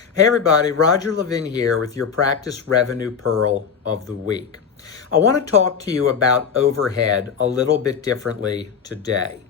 Hey everybody, Roger Levin here with your Practice Revenue Pearl of the Week. I want to talk to you about overhead a little bit differently today.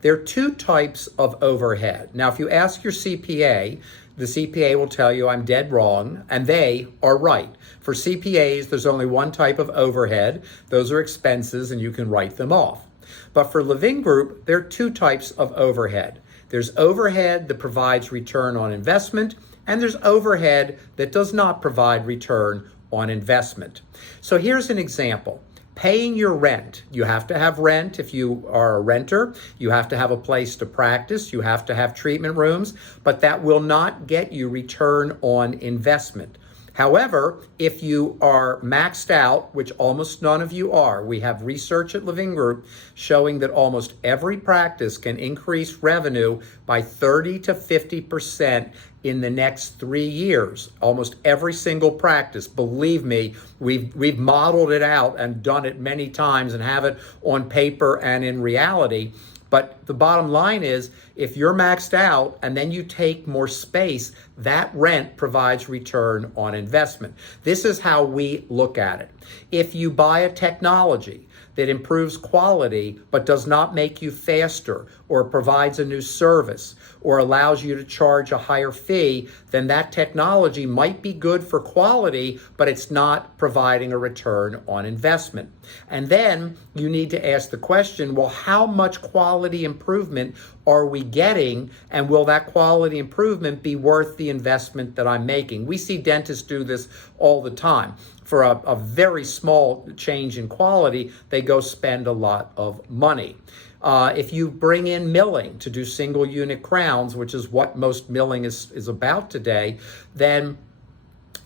There are two types of overhead. Now, if you ask your CPA, the CPA will tell you I'm dead wrong, and they are right. For CPAs, there's only one type of overhead. Those are expenses, and you can write them off. But for Levin Group, there are two types of overhead. There's overhead that provides return on investment, and there's overhead that does not provide return on investment. So here's an example. Paying your rent. You have to have rent if you are a renter. You have to have a place to practice. You have to have treatment rooms, but that will not get you return on investment. However, if you are maxed out, which almost none of you are, we have research at Levin Group showing that almost every practice can increase revenue by 30 to 50% in the next 3 years. Almost every single practice, believe me, we've modeled it out and done it many times and have it on paper and in reality. But the bottom line is, if you're maxed out and then you take more space, that rent provides return on investment. This is how we look at it. If you buy a technology that improves quality but does not make you faster, or provides a new service, or allows you to charge a higher fee, then that technology might be good for quality, but it's not providing a return on investment. And then you need to ask the question, well, how much quality improvement are we getting, and will that quality improvement be worth the investment that I'm making? We see dentists do this all the time. For a very small change in quality, they go spend a lot of money. If you bring in milling to do single unit crowns, which is what most milling is about today, then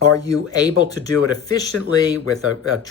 are you able to do it efficiently with a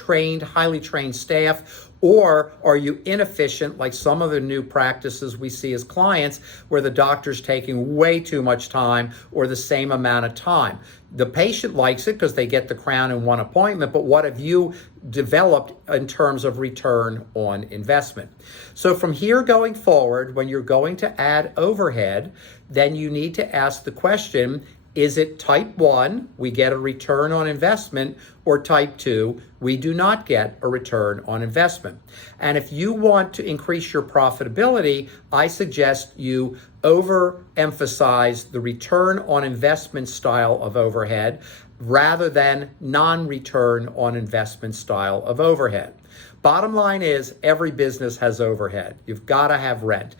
highly trained staff? Or are you inefficient, like some of the new practices we see as clients, where the doctor's taking way too much time or the same amount of time? The patient likes it because they get the crown in one appointment, but what have you developed in terms of return on investment? So from here going forward, when you're going to add overhead, then you need to ask the question, is it type 1, we get a return on investment, or type 2, we do not get a return on investment? And if you want to increase your profitability, I suggest you overemphasize the return on investment style of overhead rather than non-return on investment style of overhead. Bottom line is, every business has overhead. You've got to have rent.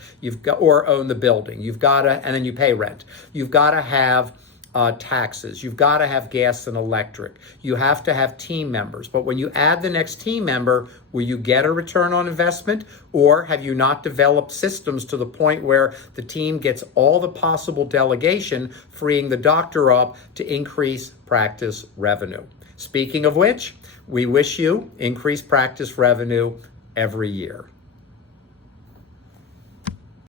Or own the building. And then you pay rent. You've got to have taxes. You've got to have gas and electric. You have to have team members. But when you add the next team member, will you get a return on investment? Or have you not developed systems to the point where the team gets all the possible delegation, freeing the doctor up to increase practice revenue? Speaking of which, we wish you increased practice revenue every year.